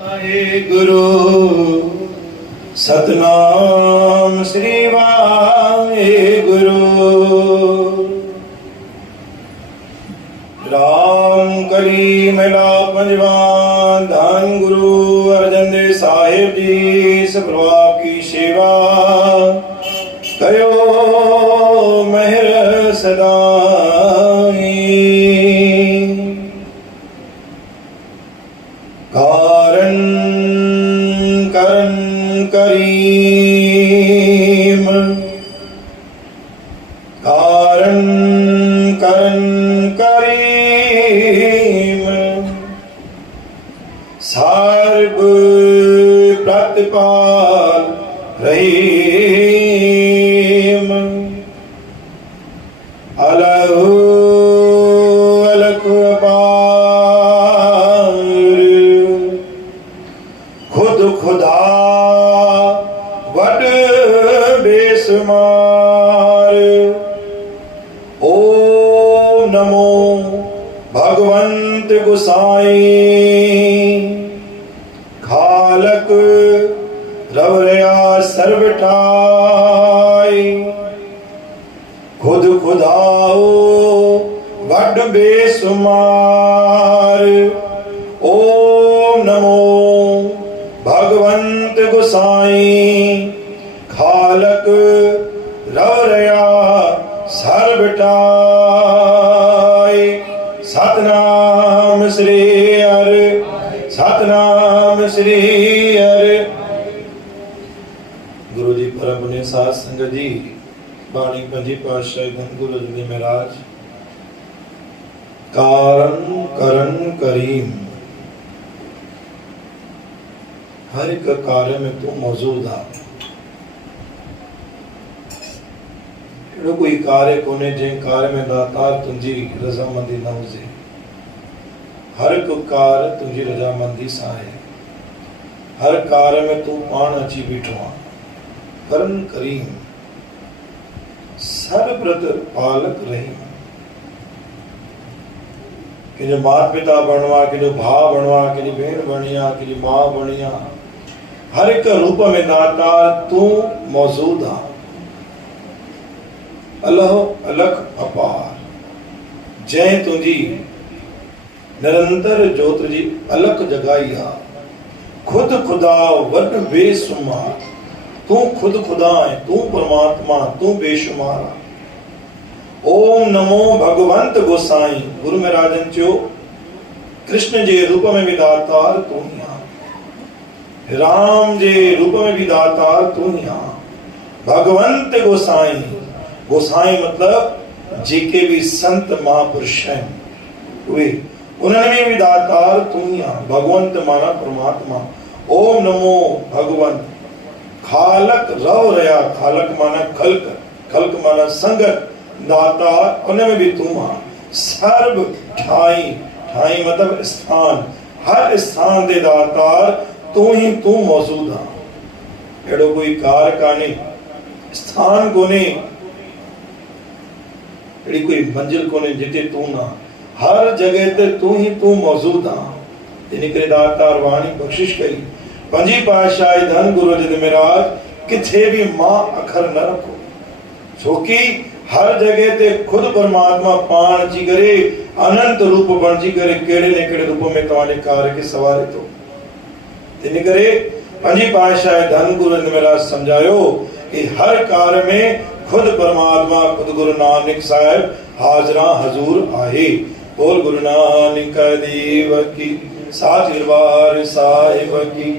गुरु सतनाम श्री वाहेगुरु। राम कली मिला पंजवान धन गुरु अर्जन देव साहिब जी सप्रभा की सेवा कयो मेहर सदाई। कारण करण करीम कारण करण करीम सर्व प्रतिपाल रहीम। अलहु अलख खुद खुदा वड बेसुमार। ओम नमो भगवंत गुसाई खालक रवरया सर्वठाई। खुद खुदाओ वड बेसुमार। ओम नमो भगवंत गुसाई खालक रवरया सर्वटाई। सतनाम श्री हरि सतनाम श्री हरि। गुरु जी परम पुण्य साध संगत जी बाणी पंजी पातशाह धन गुरु जी महाराज। कारण करण करीम हर एक कार्य में तू मौजूद आ। एड़ो कोई कार्य कोने जै कार्य में दातार तुंजी रजामंदी न हुजे। हर एक कार्य तुंजी रजामंदी सां है। हर कार्य में तू पाण अची बीठो आ। करण करीम सर्वप्रत पालक रहीम। कि जो माता पिता बनवा कि जो भाव बनवा कि जो भेण बणिया कि जो मां बणिया हर एक रूप में दातार तू मौजूद आ। अल्लाह अलख अपार जै तुझी निरंतर जोत जी अलख जगाई आ। खुद खुदा वड बेसुमार। तू खुद खुदा है, तू परमात्मा, तू बेशुमार। ओम नमो भगवंत गोसाई। गुरु महाराजन चो कृष्ण जे रूप में भी दातार तू ही आ। राम जे रूप में भी दातार तू ही आ। भगवंत गोसाई। गोसाई मतलब जेके भी संत महापुरुष हैं वे उन्होंने भी दातार तू ही आ। भगवंत माना परमात्मा। ओम नमो भगवंत खालक रव रया। खालक माना खल्क, खल्क माना संगत। दातार उनमें भी तू आ। सर्व ठाई, ठाई मतलब स्थान। हर स्थान दे दातार तू ही तू मौजूद आ। एड़ो कोई कार काने स्थान कोने एड़ी कोई मंजिल कोने जिते तू ना। हर जगह ते तू ही तू मौजूद आ। इन करे दातार वाणी बख्शिश कई पंजी पातशाह धन गुरु जी महाराज किथे भी मां अखर न रखो। छोकी हर जगह ते खुद परमात्मा पाण जी करे अनंत रूप बन जी करे केड़े ने केड़े रूप में तवाने कार्य के सवारे तो। इन करे पंजी पातशाह धन गुरु जी महाराज समझायो कि हर कार्य में खुद परमात्मा खुद गुरु नानक साहिब हाजरा हजूर आहे। बोल गुरु नानक देव की साच दरबार साहिब की।